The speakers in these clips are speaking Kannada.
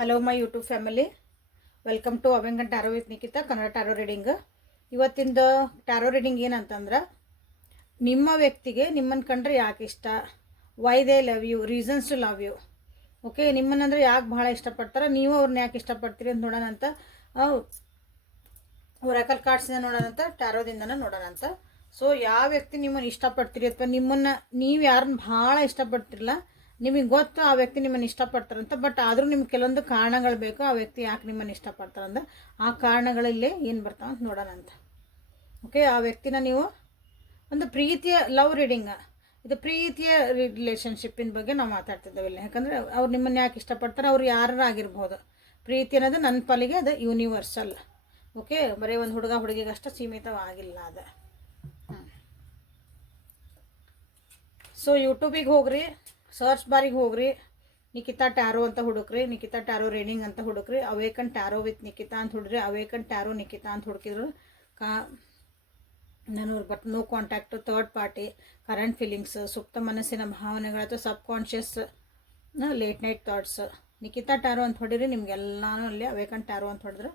Hello my YouTube family welcome to awaken tarot with Nikhita Kannada tarot reading ಇವತ್ತಿಂದ ಟ್ಯಾರೋ ರೀಡಿಂಗ್ ಏನಂತಂದ್ರೆ, ನಿಮ್ಮ ವ್ಯಕ್ತಿಗೆ ನಿಮ್ಮನ್ನು ಕಂಡ್ರೆ ಯಾಕೆ ಇಷ್ಟ? Why they love you reasons to love you okay ನಿಮ್ಮನ್ನಂದ್ರೆ ಯಾಕೆ ಭಾಳ ಇಷ್ಟಪಡ್ತಾರೆ? ನೀವು ಅವ್ರನ್ನ ಯಾಕೆ ಇಷ್ಟಪಡ್ತೀರಿ ಅಂತ ನೋಡೋಣ ಅಂತ ಕಾರ್ಡ್ಸಿಂದ ನೋಡೋಣ ಅಂತ ಟ್ಯಾರೋದಿಂದನೂ ನೋಡೋಣ ಅಂತ. ಸೊ ಯಾವ ವ್ಯಕ್ತಿ ನಿಮ್ಮನ್ನು ಇಷ್ಟಪಡ್ತೀರಿ ಅಥವಾ ನಿಮ್ಮನ್ನು ನೀವು ಯಾರನ್ನ ಭಾಳ ಇಷ್ಟಪಡ್ತಿರಲ್ಲ ನಿಮಗೆ ಗೊತ್ತು ಆ ವ್ಯಕ್ತಿ ನಿಮ್ಮನ್ನು ಇಷ್ಟಪಡ್ತಾರಂತ ಬಟ್ ಆದರೂ ನಿಮ್ಗೆ ಕೆಲವೊಂದು ಕಾರಣಗಳು ಬೇಕು, ಆ ವ್ಯಕ್ತಿ ಯಾಕೆ ನಿಮ್ಮನ್ನು ಇಷ್ಟಪಡ್ತಾರಂದ್ರೆ ಆ ಕಾರಣಗಳಲ್ಲಿ ಏನು ಬರ್ತಾವ ಅಂತ ನೋಡೋಣ ಅಂತ. ಓಕೆ ಆ ವ್ಯಕ್ತಿನ ನೀವು ಒಂದು ಪ್ರೀತಿಯ ಲವ್ ರೀಡಿಂಗ ಇದು ಪ್ರೀತಿಯ ರಿಲೇಷನ್ಶಿಪ್ಪಿನ ಬಗ್ಗೆ ನಾವು ಮಾತಾಡ್ತಿದ್ದೇವೆ ಇಲ್ಲಿ. ಯಾಕಂದರೆ ಅವ್ರು ನಿಮ್ಮನ್ನು ಯಾಕೆ ಇಷ್ಟಪಡ್ತಾರೆ, ಅವ್ರು ಯಾರು ಆಗಿರ್ಬೋದು ಪ್ರೀತಿ ಅನ್ನೋದು ನನ್ನ ಪಾಲಿಗೆ ಅದು ಯೂನಿವರ್ಸಲ್ ಓಕೆ ಬರೀ ಒಂದು ಹುಡುಗ ಹುಡುಗಿಗಷ್ಟೇ ಸೀಮಿತವಾಗಿಲ್ಲ ಅದು. ಸೊ ಯೂಟ್ಯೂಬಿಗೆ ಹೋಗ್ರಿ. ಸರ್ಚ್ ಬಾರಿಗೆ ಹೋಗ್ರಿ. ನಿಖಿತಾ ಟ್ಯಾರೋ ಅಂತ ಹುಡುಕ್ರಿ. ನಿಖಿತಾ ಟ್ಯಾರೋ ರೀಡಿಂಗ್ ಅಂತ ಹುಡುಕ್ರಿ. ಅವೇಕನ್ ಟ್ಯಾರೋ ವಿತ್ ನಿಖಿತಾ ಅಂತ ಹುಡ್ರಿ ಅವೇಕನ್ ಟ್ಯಾರೋ ನಿಖಿತಾ ಅಂತ ಹುಡುಕಿದ್ರು. ಕಾ, ನಾನು but no contact third party current feelings ಸುಪ್ತ ಮನಸ್ಸಿನ ಭಾವನೆಗಳು ಅಥವಾ subconscious late night thoughts Nikhita tarot ಅಂತ ಹೊಡಿರಿ ನಿಮ್ಗೆಲ್ಲಾನು ಅಲ್ಲಿ ಅವೇಕನ್ ಟ್ಯಾರೋ ಅಂತ ಹೊಡೆದ್ರೆ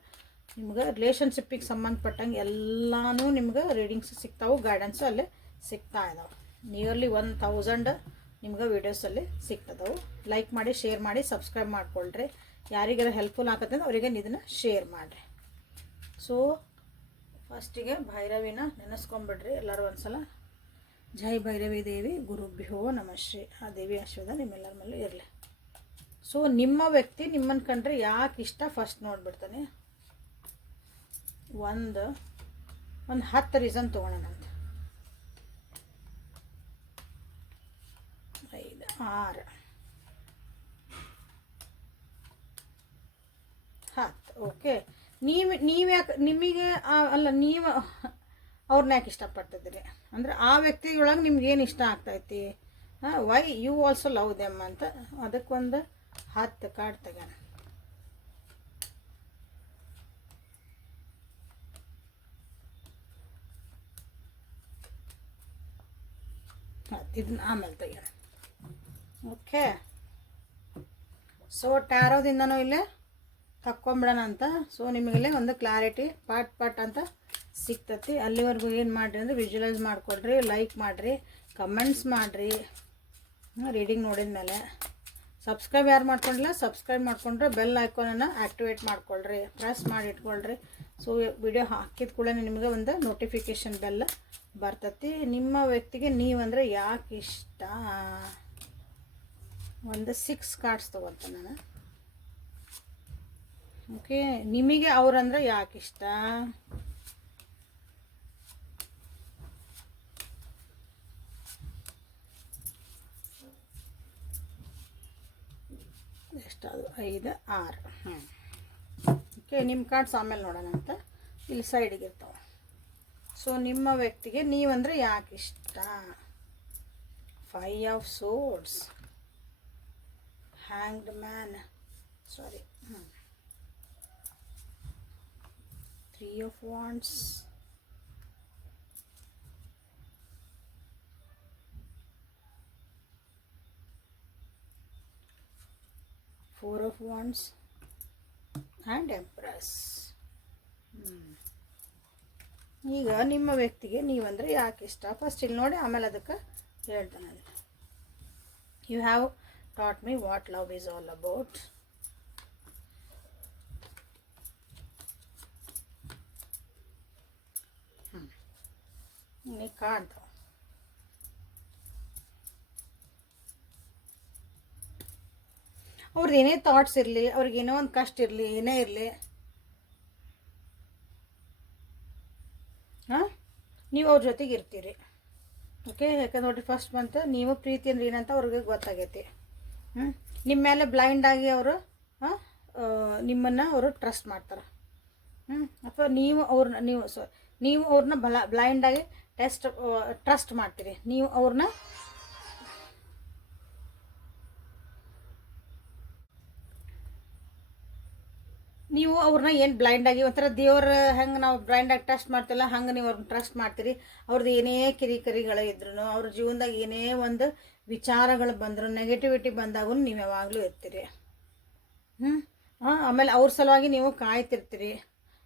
ನಿಮ್ಗೆ ರಿಲೇಷನ್ಶಿಪ್ಪಿಗೆ ಸಂಬಂಧಪಟ್ಟಂಗೆ ಎಲ್ಲಾನು ನಿಮ್ಗೆ ರೀಡಿಂಗ್ಸ್ ಸಿಗ್ತಾವೆ ಗೈಡೆನ್ಸು ಅಲ್ಲಿ ಸಿಗ್ತಾ ಇದಾವೆ. ನಿಯರ್ಲಿ ಒನ್ ತೌಸಂಡ್ ನಿಮ್ಗೆ ವೀಡಿಯೋಸಲ್ಲಿ ಸಿಗ್ತದವು. ಲೈಕ್ ಮಾಡಿ ಶೇರ್ ಮಾಡಿ ಸಬ್ಸ್ಕ್ರೈಬ್ ಮಾಡ್ಕೊಳ್ರಿ. ಯಾರಿಗಾರ ಹೆಲ್ಪ್ಫುಲ್ ಆಗತ್ತೆ ಅವರಿಗೆ ಇದನ್ನು ಶೇರ್ ಮಾಡಿರಿ. ಸೊ ಫಸ್ಟಿಗೆ ಭೈರವಿನ ನೆನೆಸ್ಕೊಂಬಿಡ್ರಿ ಎಲ್ಲರೂ ಒಂದ್ಸಲ. ಜೈ ಭೈರವಿ ದೇವಿ, ಗುರುಭ್ಯೋ ನಮಶ್ರೀ ಆ ದೇವಿ ಆಶೀರ್ವಾದ ನಿಮ್ಮೆಲ್ಲರ ಮೇಲೆ ಇರಲಿ. ಸೊ ನಿಮ್ಮ ವ್ಯಕ್ತಿ ನಿಮ್ಮನ್ನು ಕಂಡ್ರೆ ಯಾಕೆ ಇಷ್ಟ? ಫಸ್ಟ್ ನೋಡ್ಬಿಡ್ತಾನೆ. ಒಂದು ಒಂದು ಹತ್ತು ರೀಸನ್ ತೊಗೊಳೋಣಂತ ಐದು ಆರು. ಹತ್ತು ಓಕೆ ನೀವು ನೀವು ಯಾಕೆ, ನಿಮಗೆ ಅಲ್ಲ, ನೀವು ಅವ್ರನ್ನ ಯಾಕೆ ಇಷ್ಟಪಡ್ತಿದ್ರಿ ಅಂದರೆ ಆ ವ್ಯಕ್ತಿಯೊಳಗೆ ನಿಮ್ಗೆ ಏನು ಇಷ್ಟ ಆಗ್ತೈತಿ? ಹಾಂ why you also love them ಅಂತ ಅದಕ್ಕೊಂದು ಹತ್ತು ಕಾರ್ಡ್ ತೆಗೋಣ ಇದನ್ನ ಆಮೇಲೆ ತೆಗೋಣ ಓಕೆ. ಸೊ ಟ್ಯಾರೋದಿಂದನೂ ಇಲ್ಲೇ ತಕ್ಕೊಂಬಿಡೋಣ ಅಂತ. ಸೊ ನಿಮಗಿಲ್ಲೇ ಒಂದು ಕ್ಲಾರಿಟಿ ಪಾಟ್ ಪಾಟ್ ಅಂತ ಸಿಗ್ತತಿ ಅಲ್ಲಿವರೆಗೂ ಏನು ಮಾಡಿರಿ ಅಂದರೆ ವಿಜುವಲೈಸ್ ಮಾಡಿಕೊಡ್ರಿ ಲೈಕ್ ಮಾಡಿರಿ ಕಮೆಂಟ್ಸ್ ಮಾಡಿರಿ. ರೀಡಿಂಗ್ ನೋಡಿದ ಮೇಲೆ. ಸಬ್ಸ್ಕ್ರೈಬ್ ಯಾರು ಮಾಡ್ಕೊಂಡಿಲ್ಲ ಸಬ್ಸ್ಕ್ರೈಬ್ ಮಾಡ್ಕೊಂಡ್ರೆ ಬೆಲ್ ಐಕಾನನ್ನು ಆ್ಯಕ್ಟಿವೇಟ್ ಮಾಡ್ಕೊಳ್ರಿ. ಪ್ರೆಸ್ ಮಾಡಿ ಇಟ್ಕೊಳ್ರಿ. ಸೊ ವಿಡಿಯೋ ಹಾಕಿದ ಕೂಡ ನಿಮಗೆ ಒಂದು ನೋಟಿಫಿಕೇಷನ್ ಬೆಲ್ ಬರ್ತತಿ. ನಿಮ್ಮ ವ್ಯಕ್ತಿಗೆ ನೀವಂದರೆ ಯಾಕೆ ಇಷ್ಟ ಒಂದು ಸಿಕ್ಸ್ ಕಾರ್ಡ್ಸ್ ತೊಗೊತ ನಾನು. ಓಕೆ, ನಿಮಗೆ ಅವರಂದ್ರೆ ಯಾಕೆ ಇಷ್ಟ ಎಷ್ಟಾದ್ರು? ಐದು, ಆರು. ಹ್ಞೂ ಓಕೆ ನಿಮ್ಮ ಕಾರ್ಡ್ಸ್ ಆಮೇಲೆ ನೋಡೋಣ ಅಂತ. ಇಲ್ಲಿ ಸೈಡಿಗೆ ಇರ್ತಾವೆ. ಸೊ, ನಿಮ್ಮ ವ್ಯಕ್ತಿಗೆ ನೀವಂದರೆ ಯಾಕೆ ಇಷ್ಟ five of swords hanged man sorry three of wands four of wands and empress ಈಗ ನಿಮ್ಮ ವ್ಯಕ್ತಿಗೆ ನೀವಂದರೆ ಯಾಕೆ ಇಷ್ಟ? ಫಸ್ಟ್ ಇಲ್ಲಿ ನೋಡಿ, ಆಮೇಲೆ ಅದಕ್ಕೆ ಹೇಳ್ತಾನೆ. You have taught me what love is all about Hmm. ಕಾಣ್ತಾವ ಅವ್ರದ್ದು ಏನೇ ಥಾಟ್ಸ್ ಇರಲಿ, ಅವ್ರಿಗೆ ಏನೋ ಒಂದು ಕಷ್ಟ ಇರಲಿ, ಏನೇ ಇರಲಿ. ಹಾಂ? ನೀವು ಅವ್ರ ಜೊತೆಗೆ ಇರ್ತೀರಿ. ಓಕೆ ಯಾಕಂದ್ರೆ ನೋಡಿರಿ ಫಸ್ಟ್ ಬಂತು ನೀವು ಪ್ರೀತಿ ಅಂದ್ರೆ ಏನಂತ ಅವ್ರಿಗೆ ಗೊತ್ತಾಗೈತಿ. ನಿಮ್ಮ ಮೇಲೆ ಬ್ಲೈಂಡ್ ಆಗಿ ಅವರು ನಿಮ್ಮನ್ನು ಅವರು ಟ್ರಸ್ಟ್ ಮಾಡ್ತಾರೆ. ಹ್ಞೂ ಅಥವಾ ನೀವು ಅವ್ರನ್ನ ನೀವು ಸಾರಿ ನೀವು ಅವ್ರನ್ನ ಬಲ ಬ್ಲೈಂಡಾಗಿ ಟೆಸ್ಟ್ ಟ್ರಸ್ಟ್ ಮಾಡ್ತೀರಿ. ನೀವು ಅವ್ರನ್ನ ನೀವು ಅವ್ರನ್ನ ಏನು ಬ್ಲೈಂಡಾಗಿ ಒಂಥರ ದೇವ್ರ ಹೆಂಗೆ ನಾವು ಬ್ಲೈಂಡಾಗಿ ಟ್ರಸ್ಟ್ ಮಾಡ್ತಿಲ್ಲ, ಹಂಗೆ ನೀವು ಅವ್ರನ್ನ ಟ್ರಸ್ಟ್ ಮಾಡ್ತೀರಿ. ಅವ್ರದ್ದು ಏನೇ ಕಿರಿಕಿರಿಗಳು ಇದ್ರು ಅವ್ರ ಜೀವನದಾಗ ಏನೇ ಒಂದು ವಿಚಾರಗಳು ಬಂದರು ನೆಗೆಟಿವಿಟಿ ಬಂದಾಗೂ ನೀವು ಯಾವಾಗಲೂ ಇರ್ತೀರಿ. ಹ್ಞೂ ಹಾಂ ಆಮೇಲೆ ಅವ್ರ ಸಲುವಾಗಿ ನೀವು ಕಾಯ್ತಿರ್ತೀರಿ.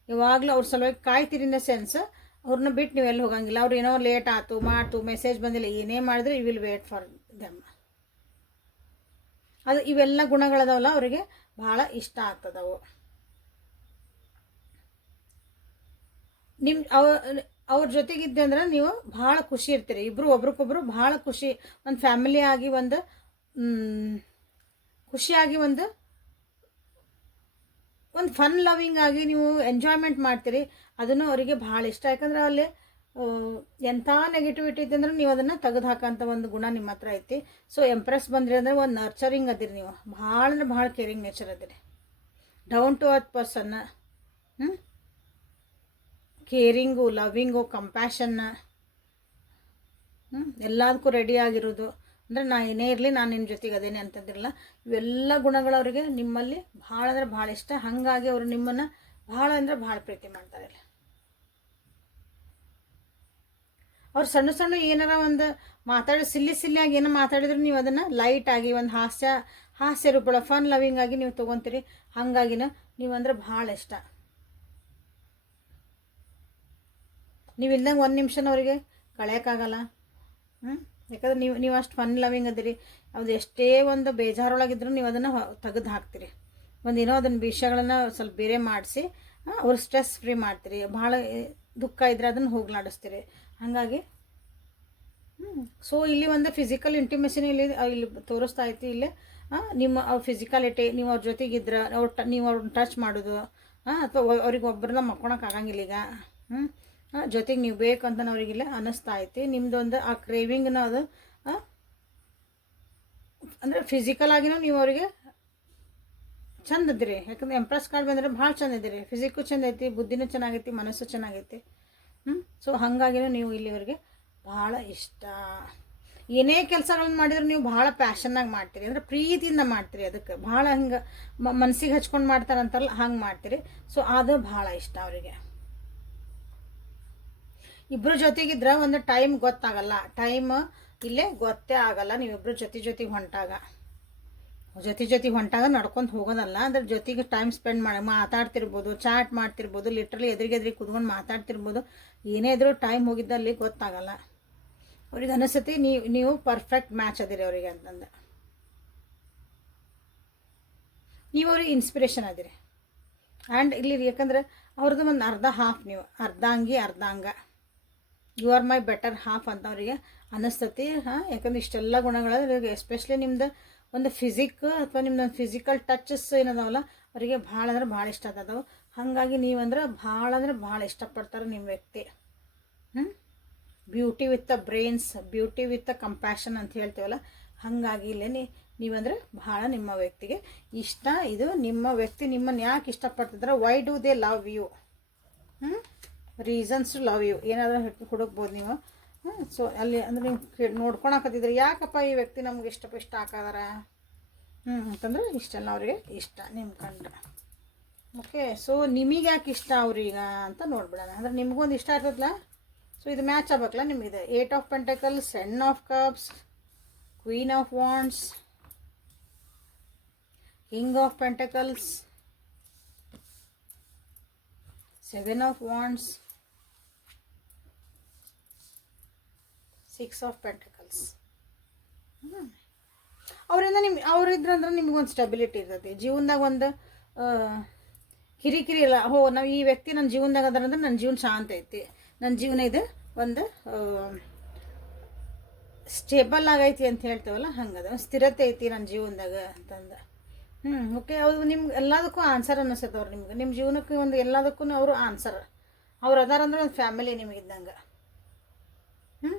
ಯಾವಾಗಲೂ ಅವ್ರ ಸಲುವಾಗಿ ಕಾಯ್ತೀರಿ ಇನ್ ದ ಸೆನ್ಸ್, ಅವ್ರನ್ನ ಬಿಟ್ಟು ನೀವು ಎಲ್ಲಿ ಹೋಗಂಗಿಲ್ಲ. ಅವ್ರು ಏನೋ ಲೇಟ್ ಆಯ್ತು ಮಾಡ್ತು ಮೆಸೇಜ್ ಬಂದಿಲ್ಲ, ಏನೇ ಮಾಡಿದ್ರೆ you will wait for them ಅದು ಇವೆಲ್ಲ ಗುಣಗಳದಾವಲ್ಲ, ಅವರಿಗೆ ಭಾಳ ಇಷ್ಟ ಆಗ್ತದವು. ನಿಮ್ಮ ಅವ ಅವ್ರ ಜೊತೆಗಿದ್ದೆ ಅಂದ್ರೆ ನೀವು ಭಾಳ ಖುಷಿ ಇರ್ತೀರಿ. ಇಬ್ಬರು ಒಬ್ರಿಗೊಬ್ರು ಭಾಳ ಖುಷಿ, ಒಂದು ಫ್ಯಾಮಿಲಿ ಆಗಿ ಒಂದು ಖುಷಿಯಾಗಿ ಒಂದು ಒಂದು ಫನ್ ಲವಿಂಗ್ ಆಗಿ ನೀವು ಎಂಜಾಯ್ಮೆಂಟ್ ಮಾಡ್ತೀರಿ. ಅದನ್ನು ಅವರಿಗೆ ಭಾಳ ಇಷ್ಟ. ಯಾಕಂದ್ರೆ ಅಲ್ಲಿ ಎಂಥ ನೆಗೆಟಿವಿಟಿ ಇದೆ ಅಂದ್ರೆ ನೀವು ಅದನ್ನು ತೆಗೆದು ಹಾಕೋಂಥ ಒಂದು ಗುಣ ನಿಮ್ಮ ಹತ್ರ ಐತಿ. ಸೊ ಎಂಪ್ರೆಸ್ ಬಂದ್ರಿ ಅಂದ್ರೆ ಒಂದು ನರ್ಚರಿಂಗ್ ಅದಿರಿ ನೀವು. ಭಾಳ ಅಂದ್ರೆ ಭಾಳ ಕೇರಿಂಗ್ ನೇಚರ್ ಅದಿರಿ. ಡೌನ್ ಟು ಅರ್ತ್ ಪರ್ಸನ್ ಹ್ಞೂ ಕೇರಿಂಗು ಲವಿಂಗು ಕಂಪ್ಯಾಷನ್ನ ಎಲ್ಲದಕ್ಕೂ ರೆಡಿ ಆಗಿರೋದು. ಅಂದರೆ ನಾ ಏನೇ ಇರಲಿ ನಾನು ನಿಮ್ಮ ಜೊತೆಗೆ ಅದೇನೆ ಅಂತಂದಿರಲ್ಲ. ಇವೆಲ್ಲ ಗುಣಗಳು ಅವರಿಗೆ ನಿಮ್ಮಲ್ಲಿ ಭಾಳ ಅಂದರೆ ಭಾಳ ಇಷ್ಟ. ಹಾಗಾಗಿ ಅವರು ನಿಮ್ಮನ್ನು ಭಾಳ ಅಂದ್ರೆ ಭಾಳ ಪ್ರೀತಿ ಮಾಡ್ತಾರೆ ಅವ್ರು ಸಣ್ಣ ಸಣ್ಣ ಏನಾರ ಒಂದು ಮಾತಾಡಿ, ಸಿಲ್ಲಿ ಸಿಲ್ಲಿಯಾಗಿ ಏನೋ ಮಾತಾಡಿದ್ರು ನೀವು ಅದನ್ನು ಲೈಟಾಗಿ ಒಂದು ಹಾಸ್ಯ ಹಾಸ್ಯ ರೂಪಗಳ ಫನ್ ಲವಿಂಗ್ ಆಗಿ ನೀವು ತೊಗೊತೀರಿ. ಹಾಗಾಗಿನ ನೀವು ಅಂದ್ರೆ ಭಾಳ ಇಷ್ಟ. ನೀವು ಇಲ್ದಂಗೆ ಒಂದು ನಿಮಿಷನ ಅವರಿಗೆ ಕಳೆಯೋಕ್ಕಾಗಲ್ಲ ಹ್ಞೂ ಯಾಕಂದ್ರೆ ನೀವು ನೀವು ಅಷ್ಟು ಫನ್ ಲವಿಂಗ್ ಅದಿರಿ. ಅದು ಎಷ್ಟೇ ಒಂದು ಬೇಜಾರೊಳಗಿದ್ರು ನೀವು ಅದನ್ನು ತೆಗೆದು ಹಾಕ್ತೀರಿ. ಒಂದು ಏನೋ ಅದನ್ನ ವಿಷಯಗಳನ್ನ ಸ್ವಲ್ಪ ಬೇರೆ ಮಾಡಿಸಿ ಅವ್ರು ಸ್ಟ್ರೆಸ್ ಫ್ರೀ ಮಾಡ್ತೀರಿ. ಭಾಳ ದುಃಖ ಇದ್ರೆ ಅದನ್ನು ಹೋಗ್ಲಾಡಿಸ್ತೀರಿ. ಹಾಗಾಗಿ ಸೊ ಇಲ್ಲಿ ಒಂದು ಫಿಸಿಕಲ್ ಇಂಟಿಮೇಷನ್ ಇಲ್ಲಿ ಇಲ್ಲಿ ತೋರಿಸ್ತಾ ಐತಿ. ಇಲ್ಲಿ ನಿಮ್ಮ ನಿಮ್ಮ ಫಿಸಿಕಾಲಿಟಿ ನೀವು ಅವ್ರ ಜೊತೆಗಿದ್ರೆ, ಅವ್ರು ಟ, ನೀವು ಅವ್ರನ್ನ ಟಚ್ ಮಾಡೋದು ಅಥವಾ ಅವ್ರಿಗೆ ಒಬ್ಬರನ್ನ ಮಕ್ಕೊಳಕ್ಕೆ ಆಗಂಗಿಲ್ಲ ಈಗ. ಹ್ಞೂ ಜೊತೆಗೆ ನೀವು ಬೇಕಂತ ಅವರಿಗೆಲ್ಲ ಅನ್ನಿಸ್ತಾ ಐತಿ. ನಿಮ್ಮದೊಂದು ಆ ಕ್ರೇವಿಂಗ್ನ ಅದು ಅಂದರೆ ಫಿಸಿಕಲ್ ಆಗಿನೂ ನೀವು ಅವರಿಗೆ ಚಂದ ಇದ್ರಿ. ಯಾಕಂದ್ರೆ ಎಂಪ್ರೆಸ್ ಕಾರ್ಡ್ ಬಂದರೆ ಭಾಳ ಚಂದ ಇದ್ರಿ. ಫಿಸಿಕ್ಕು ಚಂದ ಐತಿ, ಬುದ್ಧಿನೂ ಚೆನ್ನಾಗೈತಿ, ಮನಸ್ಸು ಚೆನ್ನಾಗೈತಿ. ಹ್ಞೂ ಸೊ ಹಾಗಾಗಿನೂ ನೀವು ಇಲ್ಲಿವರೆಗೆ ಭಾಳ ಇಷ್ಟ. ಏನೇ ಕೆಲಸಗಳನ್ನು ಮಾಡಿದ್ರು ನೀವು ಭಾಳ ಪ್ಯಾಷನ್ನಾಗಿ ಮಾಡ್ತೀರಿ. ಅಂದರೆ ಪ್ರೀತಿಯಿಂದ ಮಾಡ್ತೀರಿ ಅದಕ್ಕೆ. ಭಾಳ ಹಿಂಗೆ ಮನಸ್ಸಿಗೆ ಹಚ್ಕೊಂಡು ಮಾಡ್ತಾರಂತಲ್ಲ, ಹಂಗೆ ಮಾಡ್ತೀರಿ. ಸೊ ಅದು ಭಾಳ ಇಷ್ಟ ಅವರಿಗೆ. ಇಬ್ಬರು ಜೊತೆಗಿದ್ರೆ ಒಂದು ಟೈಮ್ ಗೊತ್ತಾಗಲ್ಲ. ಟೈಮ್ ಇಲ್ಲೇ ಗೊತ್ತೇ ಆಗಲ್ಲ. ನೀವಿಬ್ಬರು ಜೊತೆ ಜೊತೆಗೆ ಹೊಂಟಾಗ. ಜೊತೆ ಜೊತೆ ಹೊಂಟಾಗ ನಡ್ಕೊಂಡು ಹೋಗೋದಲ್ಲ. ಅದ್ರ ಜೊತೆಗೆ ಟೈಮ್ ಸ್ಪೆಂಡ್ ಮಾಡಿ, ಮಾತಾಡ್ತಿರ್ಬೋದು ಚಾಟ್ ಮಾಡ್ತಿರ್ಬೋದು ಲಿಟ್ರಲಿ ಎದುರಿಗೆ ಎದುರಿಗೆ ಕುತ್ಕೊಂಡು ಮಾತಾಡ್ತಿರ್ಬೋದು. ಏನೇ ಇದ್ರೂ ಟೈಮ್ ಹೋಗಿದ್ದಲ್ಲಿ ಗೊತ್ತಾಗಲ್ಲ. ಅವ್ರಿಗೆ ಅನಿಸತಿ ನೀವು ನೀವು ಪರ್ಫೆಕ್ಟ್ ಮ್ಯಾಚ್ ಅದಿರಿ ಅವರಿಗೆ ಅಂತಂದು ನೀವು ಅವ್ರಿಗೆ ಇನ್ಸ್ಪಿರೇಷನ್ ಅದಿರಿ ಆ್ಯಂಡ್ ಇಲ್ಲಿ ಯಾಕಂದ್ರೆ ಅವ್ರದ್ದು ಒಂದು ಅರ್ಧ ಹಾಫ್ ನೀವು. ಅರ್ಧಾಂಗಿ, ಅರ್ಧಾಂಗ. You are my better half ಅಂತ ಅವರಿಗೆ ಅನ್ನಿಸ್ತತಿ ಹಾಂ? ಯಾಕಂದ್ರೆ ಇಷ್ಟೆಲ್ಲ ಗುಣಗಳು ಎಸ್ಪೆಷಲಿ ನಿಮ್ದು ಒಂದು ಫಿಸಿಕ್ ಅಥವಾ ನಿಮ್ದು ಒಂದು ಫಿಸಿಕಲ್ ಟಚಸ್ ಏನದಾವಲ್ಲ, ಅವರಿಗೆ ಭಾಳ ಅಂದ್ರೆ ಭಾಳ ಇಷ್ಟ ಆಗ್ತದವು. ಹಾಗಾಗಿ ನೀವಂದ್ರೆ ಭಾಳ ಅಂದ್ರೆ ಭಾಳ ಇಷ್ಟಪಡ್ತಾರೆ ನಿಮ್ಮ ವ್ಯಕ್ತಿ. ಹ್ಞೂ beauty with the brains beauty with the compassion ಅಂತ ಹೇಳ್ತೀವಲ್ಲ, ಹಾಗಾಗಿ ಇಲ್ಲೇ ನೀವಂದ್ರೆ ಭಾಳ ನಿಮ್ಮ ವ್ಯಕ್ತಿಗೆ ಇಷ್ಟ. ಇದು ನಿಮ್ಮ ವ್ಯಕ್ತಿ ನಿಮ್ಮನ್ನು ಯಾಕೆ ಇಷ್ಟಪಡ್ತಿದ್ರೆ why do they love you ಹ್ಞೂ ರೀಸನ್ಸ್ ಟು ಲವ್ ಯು ಏನಾದರೂ ಹುಡುಕ್ಬೋದು ನೀವು. ಸೊ ಅಲ್ಲಿ ಅಂದ್ರೆ ನೀವು ನೋಡ್ಕೊಳಕತ್ತಿದ್ರೆ ಯಾಕಪ್ಪ ಈ ವ್ಯಕ್ತಿ ನಮ್ಗೆ ಇಷ್ಟ ಇಷ್ಟ ಹಾಕದಾರ? ಹ್ಞೂ ಅಂತಂದ್ರೆ ಇಷ್ಟೆಲ್ಲ ಅವರಿಗೆ ಇಷ್ಟ ನಿಮ್ಮ ಕಂಡ್ರೆ. ಓಕೆ ಸೊ ನಿಮಗೆ ಯಾಕೆ ಇಷ್ಟ ಅವ್ರೀಗ ಅಂತ ನೋಡ್ಬಿಡೋಣ. ಅಂದ್ರೆ ಒಂದು ಇಷ್ಟ ಆಗ್ತದಲ್ಲ ಸೊ ಇದು ಮ್ಯಾಚ್ ಆಗ್ಬೇಕಲ್ಲ ನಿಮಗಿದೆ. Eight of pentacle ten of cups queen of wands king of pentacles seven of wands six of pentacles ಅವರಿಂದ ನಿಮ್ ಅವ್ರಿದ್ರಂದ್ರೆ ನಿಮ್ಗೊಂದು ಸ್ಟೆಬಿಲಿಟಿ ಇರ್ತೈತಿ ಜೀವನದಾಗ ಒಂದು ಕಿರಿಕಿರಿ ಇಲ್ಲ. ಹೋ ನಾವು ಈ ವ್ಯಕ್ತಿ ನನ್ನ ಜೀವನದಾಗ ಅದಾರಂದ್ರೆ ನನ್ನ ಜೀವನ ಶಾಂತ ಐತಿ. ನನ್ನ ಜೀವನ ಇದು ಒಂದು ಸ್ಟೇಬಲ್ ಆಗೈತಿ ಅಂತ ಹೇಳ್ತೇವಲ್ಲ ಹಂಗದ. ಒಂದು ಸ್ಥಿರತೆ ಐತಿ ನನ್ನ ಜೀವನದಾಗ ಅಂತಂದು. ಹ್ಞೂ ಓಕೆ ಅವ್ರು ನಿಮ್ಗೆ ಎಲ್ಲದಕ್ಕೂ ಆನ್ಸರ್ ಅನ್ನಿಸ್ತೈತೆ ಅವ್ರು ನಿಮ್ಗೆ. ನಿಮ್ಮ ಜೀವನಕ್ಕೆ ಒಂದು ಎಲ್ಲದಕ್ಕೂ ಅವರು ಆನ್ಸರ್ ಅವ್ರು ಅದಾರಂದ್ರೆ ಒಂದು ಫ್ಯಾಮಿಲಿ ನಿಮಗಿದ್ದಂಗೆ ಹ್ಞೂ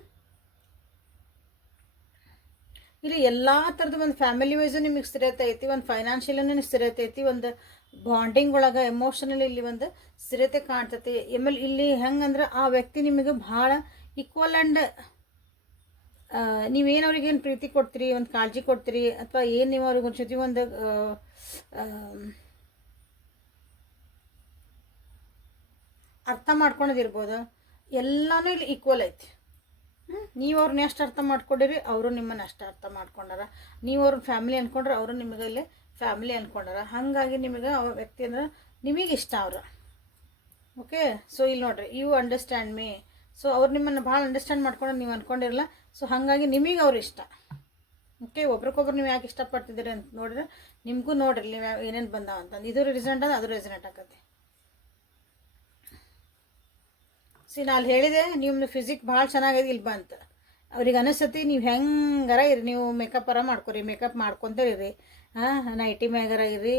ಇಲ್ಲಿ ಎಲ್ಲ ಥರದ ಒಂದು ಫ್ಯಾಮಿಲಿ ವೈಸು ನಿಮಗೆ ಸ್ಥಿರತೆ ಐತಿ, ಒಂದು ಫೈನಾನ್ಷಿಯಲಿನೂ ಸ್ಥಿರತೆ ಐತಿ, ಒಂದು ಬಾಂಡಿಂಗ್ ಒಳಗೆ ಎಮೋಷನಲಿ ಇಲ್ಲಿ ಒಂದು ಸ್ಥಿರತೆ ಕಾಣ್ತೈತಿ. ಆಮೇಲೆ ಇಲ್ಲಿ ಹೆಂಗಂದ್ರೆ ಆ ವ್ಯಕ್ತಿ ನಿಮಗೆ ಭಾಳ ಈಕ್ವಲ್ ಆ್ಯಂಡ್ ನೀವೇನು ಅವ್ರಿಗೆ ಏನು ಪ್ರೀತಿ ಕೊಡ್ತೀರಿ ಒಂದು ಕಾಳಜಿ ಕೊಡ್ತೀರಿ ಅಥವಾ ಏನು ನೀವು ಅವ್ರಿಗೆ ಒಂದು ಜೊತೆ ಒಂದು ಆ, ಆ, ಅರ್ಥ ಮಾಡ್ಕೊಳೋದಿರ್ಬೋದು. ಎಲ್ಲನೂ ಇಲ್ಲಿ ಈಕ್ವಲ್ ಐತಿ. ನೀವು ಅವ್ರನ್ನ ಎಷ್ಟು ಅರ್ಥ ಮಾಡ್ಕೊಂಡಿರಿ ಅವರು ನಿಮ್ಮನ್ನು ಅಷ್ಟು ಅರ್ಥ ಮಾಡ್ಕೊಂಡಾರ. ನೀವು ಅವ್ರನ್ನ ಫ್ಯಾಮಿಲಿ ಅಂದ್ಕೊಂಡ್ರೆ ಅವರು ನಿಮಗೆ ಇಲ್ಲಿ ಫ್ಯಾಮಿಲಿ ಅಂದ್ಕೊಂಡಾರ ಹಾಗಾಗಿ ನಿಮಗೆ ಅವ ವ್ಯಕ್ತಿ ಅಂದ್ರೆ ನಿಮಗೆ ಇಷ್ಟ ಅವ್ರು. ಓಕೆ ಸೊ ಇಲ್ಲಿ ನೋಡ್ರಿ ಯು ಅಂಡರ್ಸ್ಟ್ಯಾಂಡ್ ಮೀ ಸೊ ಅವ್ರು ನಿಮ್ಮನ್ನು ಭಾಳ ಅಂಡರ್ಸ್ಟ್ಯಾಂಡ್ ಮಾಡ್ಕೊಂಡು ನೀವು ಅಂದ್ಕೊಂಡಿರಲ್ಲ ಸೊ ಹಾಗಾಗಿ ನಿಮಗೆ ಅವ್ರು ಇಷ್ಟ. ಓಕೆ ಒಬ್ರಿಗೊಬ್ರು ನೀವು ಯಾಕೆ ಇಷ್ಟಪಡ್ತಿದ್ದೀರಿ ಅಂತ ನೋಡಿದ್ರೆ ನಿಮಗೂ ನೋಡ್ರಿ, ನೀವು ಏನೇನು ಬಂದಾವ ಅಂತಂದು ಇದು ರಿಸಲ್ಟ್ ಅಂದ್ರೆ ಅದು ರಿಸಲ್ಟ್ ಆಕತ್ತೆ. ಸಿ ನಾನು ಹೇಳಿದೆ ನಿಮ್ಮದು ಫಿಸಿಕ್ ಭಾಳ ಚೆನ್ನಾಗಿದೆ, ಇಲ್ಲಿ ಬಂತು. ಅವ್ರಿಗೆ ಅನಿಸತಿ ನೀವು ಹೆಂಗಾರ ಇರಿ, ನೀವು ಮೇಕಪ್ಪರ ಮಾಡ್ಕೊರಿ ಮೇಕಪ್ ಮಾಡ್ಕೊತೀರಿ ಹಾಂ ನೈಟಿ ಮ್ಯಾಗರ ಇರಿ,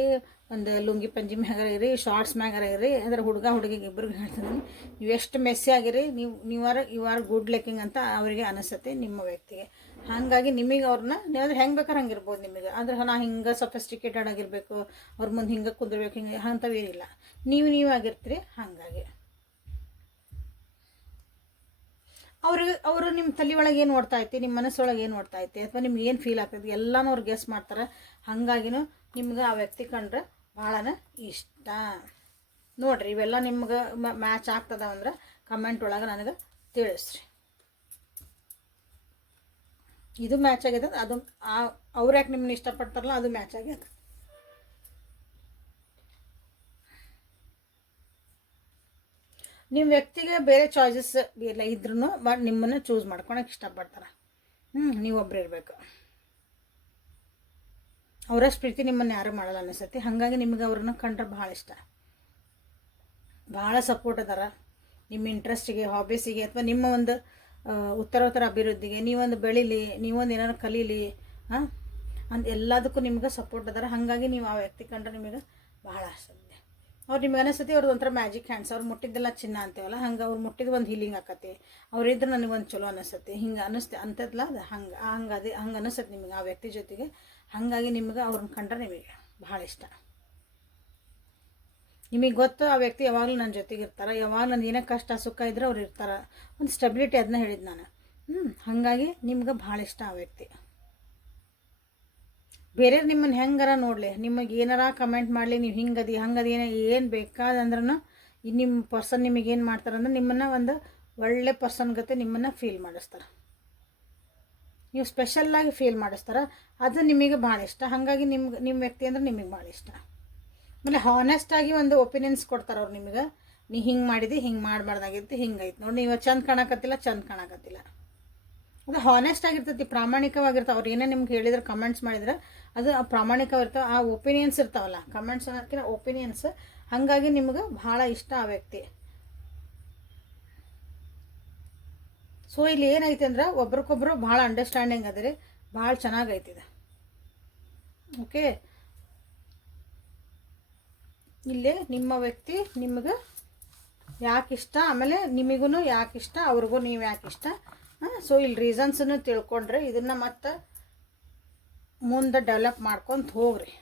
ಒಂದು ಲುಂಗಿ ಪಂಜಿ ಮ್ಯಾಗಾರ ಇರಿ ಶಾರ್ಟ್ಸ್ ಮ್ಯಾಗರ ಇರಿ, ಅಂದ್ರೆ ಹುಡುಗ ಹುಡುಗಿಗೆ ಇಬ್ಬರಿಗೆ ಹೇಳ್ತೀನಿ ನೀವು ಎಷ್ಟು ಮೆಸ್ಸಿ ಆಗಿರಿ, ನೀವು ನೀವು are you are good looking ಅಂತ ಅವರಿಗೆ ಅನಿಸುತ್ತೆ ನಿಮ್ಮ ವ್ಯಕ್ತಿಗೆ. ಹಾಗಾಗಿ ನಿಮಗೆ ಅವ್ರನ್ನ ನೀವು ಹೆಂಗೆ ಬೇಕಾದ್ರೆ ಹಂಗೆ ಇರ್ಬೋದು ನಿಮಗೆ. ಅಂದ್ರೆ ನಾ ಹಿಂಗೆ ಸಫಿಸ್ಟಿಕೇಟೆಡ್ ಆಗಿರಬೇಕು, ಅವ್ರ ಮುಂದೆ ಹಿಂಗೆ ಕುಂದಿರ್ಬೇಕು, ಹಿಂಗೆ ಅಂಥವೇನಿಲ್ಲ ನೀವು ನೀವು ಆಗಿರ್ತೀರಿ, ಹಾಗಾಗಿ. ಅವ್ರಿಗೆ ಅವರು ನಿಮ್ಮ ತಲೆ ಒಳಗೆ ಏನು ಓಡ್ತಾ ಐತಿ ನಿಮ್ಮ ಮನಸ್ಸೊಳಗೆ ಏನು ಓಡ್ತಾ ಐತಿ, ಅಥವಾ ನಿಮ್ಗೆ ಏನು ಫೀಲ್ ಆಗ್ತೈತಿ, ಎಲ್ಲಾನು ಅವ್ರು ಗೆಸ್ ಮಾಡ್ತಾರೆ. ಹಾಗಾಗಿನೂ ನಿಮ್ಗೆ ಆ ವ್ಯಕ್ತಿ ಕಂಡ್ರೆ ಭಾಳ ಇಷ್ಟ. ನೋಡಿರಿ, ಇವೆಲ್ಲ ನಿಮ್ಗೆ ಮ್ಯಾಚ್ ಆಗ್ತದ ಅಂದ್ರೆ ಕಮೆಂಟ್ ಒಳಗೆ ನನಗೆ ತಿಳಿಸ್ರಿ. ಇದು ಮ್ಯಾಚ್ ಆಗ್ಯದ, ಅದು ಆ, ಅವ್ರು ಯಾಕೆ ನಿಮ್ಮನ್ನ ಇಷ್ಟಪಡ್ತಾರಲ್ಲ, ಅದು ಮ್ಯಾಚ್ ಆಗ್ಯದ. ನಿಮ್ಮ ವ್ಯಕ್ತಿಗೆ ಬೇರೆ ಚಾಯ್ಸಸ್ ಎಲ್ಲ ಇದ್ರೂ ಬಟ್ ನಿಮ್ಮನ್ನು ಚೂಸ್ ಮಾಡ್ಕೊಳಕ್ಕೆ ಇಷ್ಟಪಡ್ತಾರೆ. ಹ್ಞೂ ನೀವು ಒಬ್ರು ಇರಬೇಕು. ಅವರಷ್ಟು ಪ್ರೀತಿ ನಿಮ್ಮನ್ನು ಯಾರು ಮಾಡಲ್ಲ ಅನಿಸತಿ ಹಾಗಾಗಿ ನಿಮಗೆ ಅವ್ರನ್ನ ಕಂಡ್ರೆ ಭಾಳ ಇಷ್ಟ. ಭಾಳ ಸಪೋರ್ಟ್ ಅದಾರ. ನಿಮ್ಮ ಇಂಟ್ರೆಸ್ಟಿಗೆ ಹಾಬೀಸಿಗೆ ಅಥವಾ ನಿಮ್ಮ ಒಂದು ಉತ್ತರೋತ್ತರ ಅಭಿವೃದ್ಧಿಗೆ ನೀವೊಂದು ಬೆಳೀಲಿ ನೀವೊಂದು ಏನಾರು ಕಲೀಲಿ ಹಾಂ ಅಂತ ಎಲ್ಲದಕ್ಕೂ ನಿಮ್ಗೆ ಸಪೋರ್ಟ್ ಅದಾರ. ಹಾಗಾಗಿ ನೀವು ಆ ವ್ಯಕ್ತಿ ಕಂಡ್ರೆ ನಿಮಗೆ ಭಾಳ ಅಷ್ಟೇ ಅವ್ರು ನಿಮ್ಗೆ ಅನಿಸ್ತತಿ ಅವ್ರದ್ದು ಒಂಥರ ಮ್ಯಾಜಿಕ್ ಹ್ಯಾಂಡ್ಸ್ ಅವ್ರು ಮುಟ್ಟಿದ್ದೆಲ್ಲ ಚಿನ್ನ ಅಂತೇವಲ್ಲ, ಹಂಗೆ ಅವ್ರು ಮುಟ್ಟಿದ ಒಂದು ಹೀಲಿಂಗ್ ಆಕತಿ. ಅವ್ರಿದ್ರೆ ಒಂದು ಚಲೋ ಅನಿಸ್ತತಿ. ಹಿಂಗೆ ಅನಿಸ್ತೆ, ಅಂತದ್ಲ ಅದು. ಹಂಗೆ ಹಂಗೆ ಅದೇ, ಹಂಗೆ ಅನಿಸ್ತತಿ ನಿಮಗೆ ಆ ವ್ಯಕ್ತಿ ಜೊತೆಗೆ. ಹಾಗಾಗಿ ನಿಮ್ಗೆ ಅವ್ರನ್ನ ಕಂಡ್ರೆ ನಿಮಗೆ ಭಾಳ ಇಷ್ಟ. ನಿಮಗೆ ಗೊತ್ತು ಆ ವ್ಯಕ್ತಿ ಯಾವಾಗಲೂ ನನ್ನ ಜೊತೆಗೆ ಇರ್ತಾರೆ. ಯಾವಾಗ ನನ್ನ ಏನೇ ಕಷ್ಟ, ಸುಖ ಇದ್ರೆ ಅವ್ರು ಇರ್ತಾರೆ. ಒಂದು ಸ್ಟೆಬಿಲಿಟಿ ಅದನ್ನ ಹೇಳಿದ್ದು ನಾನು. ಹ್ಞೂ ಹಾಗಾಗಿ ನಿಮ್ಗೆ ಭಾಳ ಇಷ್ಟ ಆ ವ್ಯಕ್ತಿ. ಬೇರೆ ನಿಮ್ಮನ್ನು ಹೆಂಗಾರ ನೋಡಲಿ? ನಿಮಗೆ ಏನಾರ ಕಮೆಂಟ್ ಮಾಡಲಿ, ನೀವು ಹಿಂಗದಿ, ಹಂಗದಿ, ಏನೋ ಏನು ಬೇಕಾದಂದ್ರೂ ನಿಮ್ಮ ಪರ್ಸನ್ ನಿಮಗೆ ಏನು ಮಾಡ್ತಾರಂದ್ರೆ ನಿಮ್ಮನ್ನು ಒಂದು ಒಳ್ಳೆ ಪರ್ಸನ್ ಗತೆ ನಿಮ್ಮನ್ನು ಫೀಲ್ ಮಾಡಿಸ್ತಾರೆ. ನೀವು ಸ್ಪೆಷಲ್ಲಾಗಿ ಫೀಲ್ ಮಾಡಿಸ್ತಾರೆ, ಅದು ನಿಮಗೆ ಭಾಳ ಇಷ್ಟ. ಹಾಗಾಗಿ ನಿಮ್ಗೆ ನಿಮ್ಮ ವ್ಯಕ್ತಿ ಅಂದ್ರೆ ನಿಮಗೆ ಭಾಳ ಇಷ್ಟ. ಆಮೇಲೆ ಹಾನೆಸ್ಟಾಗಿ ಒಂದು ಒಪಿನಿಯನ್ಸ್ ಕೊಡ್ತಾರೆ ಅವ್ರು ನಿಮಗೆ. ನೀ ಹಿಂಗೆ ಮಾಡಿದಿ, ಹಿಂಗೆ ಮಾಡಬಾರ್ದಾಗಿತ್ತು, ಹಿಂಗೈತೆ. ನೋಡಿ, ನೀವು ಚಂದ ಕಾಣಕತ್ತಿಲ್ಲ ಚಂದ ಕಾಣಕತ್ತಿಲ್ಲ. ಅದು ಹಾನೆಸ್ಟ್ ಆಗಿರ್ತೈತಿ, ಪ್ರಾಮಾಣಿಕವಾಗಿರ್ತಾವೆ. ಅವ್ರು ಏನೇ ನಿಮ್ಗೆ ಹೇಳಿದ್ರೆ ಕಮೆಂಟ್ಸ್ ಮಾಡಿದ್ರೆ ಅದು ಪ್ರಾಮಾಣಿಕವಿರ್ತಾವೆ ಆ ಒಪಿನಿಯನ್ಸ್ ಇರ್ತಾವಲ್ಲ ಕಮೆಂಟ್ಸ್ ಅನ್ನೋದಕ್ಕಿಂತ ಒಪಿನಿಯನ್ಸ್ ಹಾಗಾಗಿ ನಿಮ್ಗೆ ಭಾಳ ಇಷ್ಟ ಆ ವ್ಯಕ್ತಿ. ಸೊ ಇಲ್ಲಿ ಏನೈತೆ ಅಂದ್ರೆ ಒಬ್ರಿಗೊಬ್ರು ಭಾಳ ಅಂಡರ್ಸ್ಟ್ಯಾಂಡಿಂಗ್ ಅದ ರೀ, ಭಾಳ ಚೆನ್ನಾಗೈತಿದೆ ಓಕೆ ಇಲ್ಲಿ ನಿಮ್ಮ ವ್ಯಕ್ತಿ ನಿಮ್ಗೆ ಯಾಕೆ ಇಷ್ಟ? ಆಮೇಲೆ ನಿಮಗೂ ಯಾಕೆ ಇಷ್ಟ? ಅವ್ರಿಗೂ ನೀವು ಯಾಕೆ ಇಷ್ಟ? ಸೊ ಇಲ್ಲಿ ರೀಸನ್ಸನ್ನು ತಿಳ್ಕೊಂಡ್ರೆ ಇದನ್ನು ಮತ್ತೆ ಮುಂದೆ ಡೆವಲಪ್ ಮಾಡ್ಕೊಂತ ಹೋಗ್ರಿ.